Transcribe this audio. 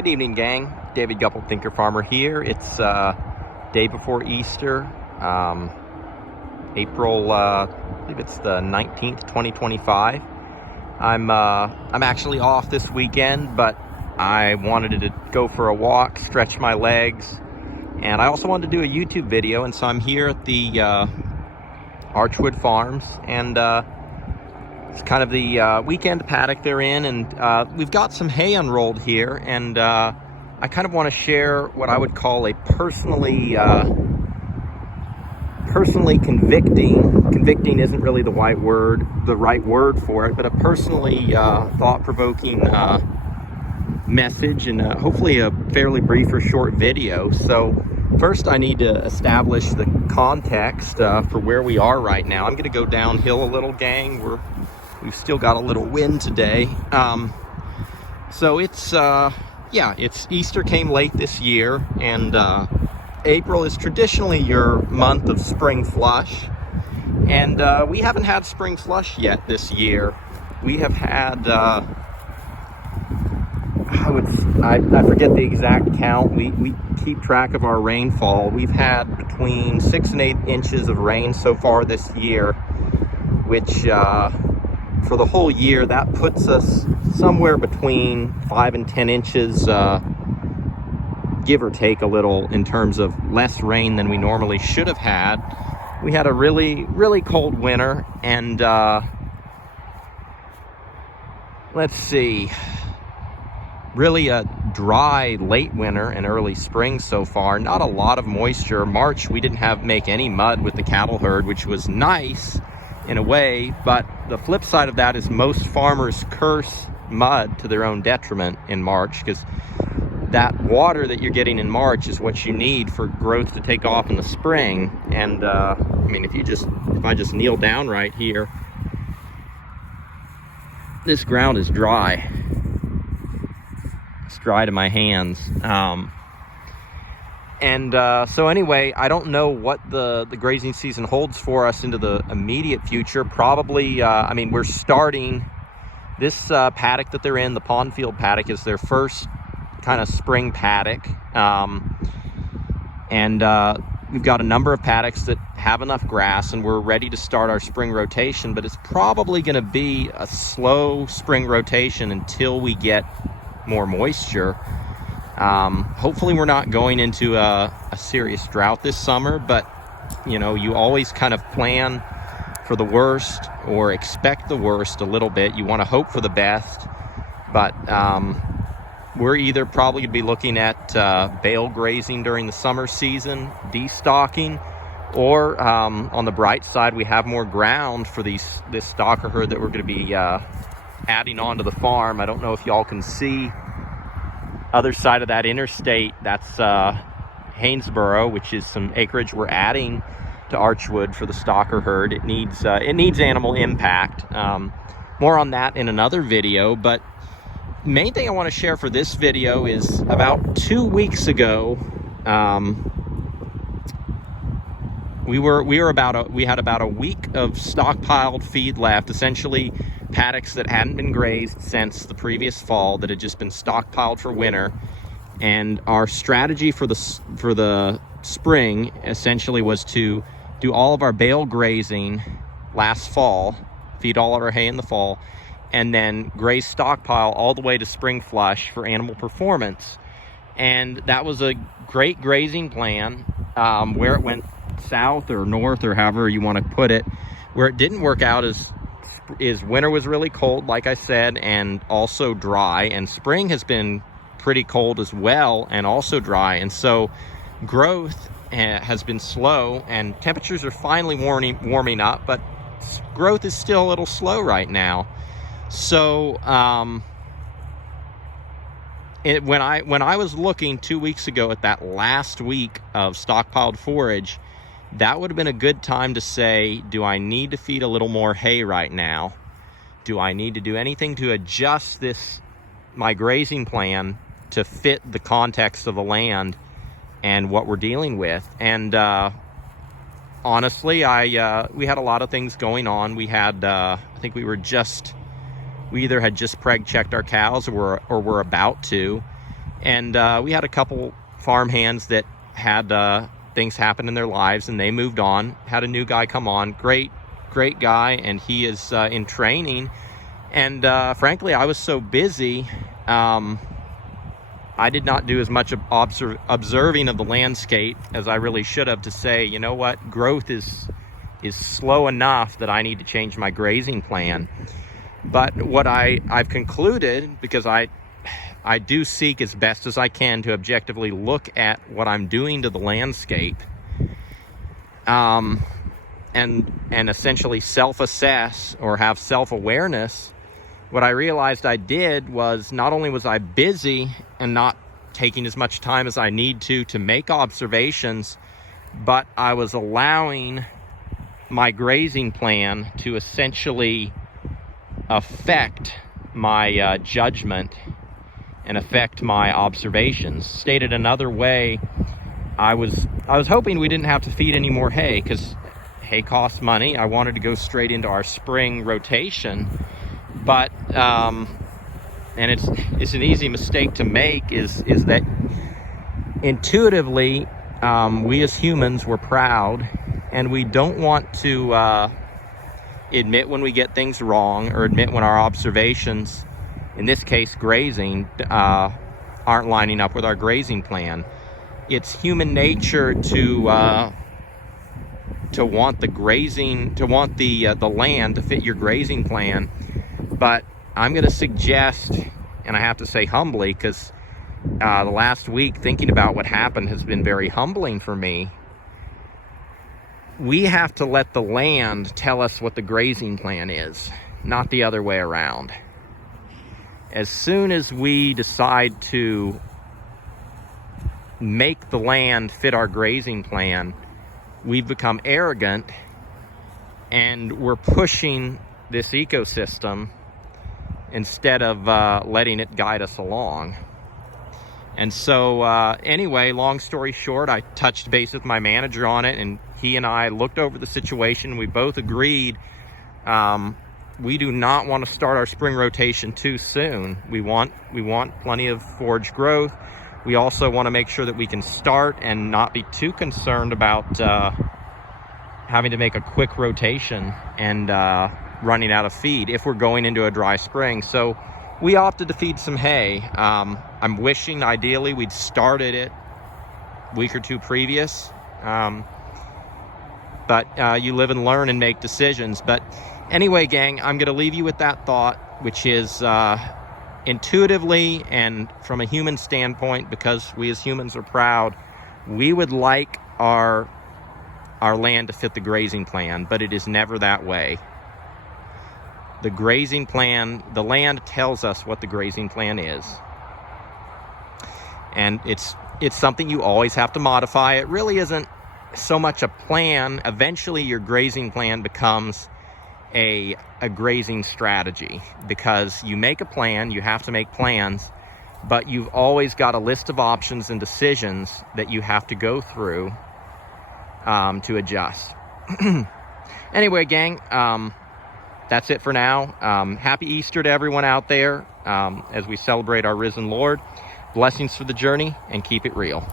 Good evening, gang. David Gupple, Thinker Farmer here. It's day before Easter, April, I believe it's the 19th, 2025. I'm actually off this weekend, but I wanted to go for a walk, stretch my legs, and I also wanted to do a YouTube video, and so I'm here at the Archwood Farms, and it's kind of the weekend paddock they're in, and we've got some hay unrolled here, and I kind of want to share what I would call a personally convicting isn't really the right word for it, but a personally thought-provoking message, and hopefully a fairly brief or short video. So first I need to establish the context for where we are right now. I'm going to go downhill a little, gang. We've still got a little wind today. So it's Easter came late this year, and April is traditionally your month of spring flush, and we haven't had spring flush yet this year. We have had I forget the exact count. We keep track of our rainfall. We've had between 6 and 8 inches of rain so far this year, which for the whole year, that puts us somewhere between 5 and 10 inches, give or take a little, in terms of less rain than we normally should have had. We had a really, really cold winter, and let's see, really a dry late winter and early spring so far. Not a lot of moisture. March, we didn't make any mud with the cattle herd, which was nice in a way, but the flip side of that is most farmers curse mud to their own detriment in March, because that water that you're getting in March is what you need for growth to take off in the spring. And I mean, if I just kneel down right here, this ground is dry. It's dry to my hands. So anyway, I don't know what the grazing season holds for us into the immediate future. Probably, I mean, we're starting this paddock that they're in. The pond field paddock is their first kind of spring paddock. We've got a number of paddocks that have enough grass, and we're ready to start our spring rotation, but it's probably going to be a slow spring rotation until we get more moisture. Hopefully we're not going into a serious drought this summer, but you know, you always kind of plan for the worst or expect the worst a little bit. You want to hope for the best, but we're either probably going to be looking at bale grazing during the summer season, destocking, or on the bright side, we have more ground for this stocker herd that we're going to be adding onto the farm. I don't know if y'all can see other side of that interstate. That's Haynesboro, which is some acreage we're adding to Archwood for the stocker herd. It needs animal impact. More on that in another video, but main thing I want to share for this video is about 2 weeks ago, we had about a week of stockpiled feed left, essentially paddocks that hadn't been grazed since the previous fall, that had just been stockpiled for winter. And our strategy for the spring essentially was to do all of our bale grazing last fall, feed all of our hay in the fall, and then graze stockpile all the way to spring flush for animal performance. And that was a great grazing plan. Where it went south or north, or however you want to put it, where it didn't work out is winter was really cold, like I said, and also dry, and spring has been pretty cold as well and also dry, and so growth has been slow, and temperatures are finally warming up, but growth is still a little slow right now. So when I was looking 2 weeks ago at that last week of stockpiled forage, that would have been a good time to say, do I need to feed a little more hay right now? Do I need to do anything to adjust my grazing plan to fit the context of the land and what we're dealing with? And honestly, we had a lot of things going on. We had, I think we either had just preg checked our cows or were about to. And we had a couple farmhands that had things happen in their lives, and they moved on. Had a new guy come on, great guy, and he is in training. And frankly, I was so busy, I did not do as much observing of the landscape as I really should have, to say, you know what, growth is slow enough that I need to change my grazing plan. But what I've concluded, because I do seek as best as I can to objectively look at what I'm doing to the landscape, and essentially self-assess or have self-awareness. What I realized I did was, not only was I busy and not taking as much time as I need to make observations, but I was allowing my grazing plan to essentially affect my judgment and affect my observations. Stated another way, I was hoping we didn't have to feed any more hay, because hay costs money. I wanted to go straight into our spring rotation. But and it's an easy mistake to make, is that intuitively we as humans, we're proud, and we don't want to admit when we get things wrong, or admit when our observations, in this case grazing, aren't lining up with our grazing plan. It's human nature to want the grazing, to want the land to fit your grazing plan. But I'm going to suggest, and I have to say humbly, because the last week thinking about what happened has been very humbling for me, we have to let the land tell us what the grazing plan is, not the other way around. As soon as we decide to make the land fit our grazing plan, we've become arrogant, and we're pushing this ecosystem instead of letting it guide us along. And so anyway, long story short, I touched base with my manager on it, and he and I looked over the situation. We both agreed we do not want to start our spring rotation too soon. We want plenty of forage growth. We also want to make sure that we can start and not be too concerned about having to make a quick rotation and running out of feed if we're going into a dry spring. So we opted to feed some hay. I'm wishing ideally we'd started it a week or two previous, but you live and learn and make decisions. But anyway, gang, I'm going to leave you with that thought, which is intuitively and from a human standpoint, because we as humans are proud, we would like our land to fit the grazing plan, but it is never that way. The grazing plan, the land tells us what the grazing plan is. And it's something you always have to modify. It really isn't so much a plan. Eventually your grazing plan becomes a grazing strategy, because you make a plan, you have to make plans, but you've always got a list of options and decisions that you have to go through to adjust. Anyway, gang, that's it for now. Happy Easter to everyone out there as we celebrate our risen Lord. Blessings for the journey, and keep it real.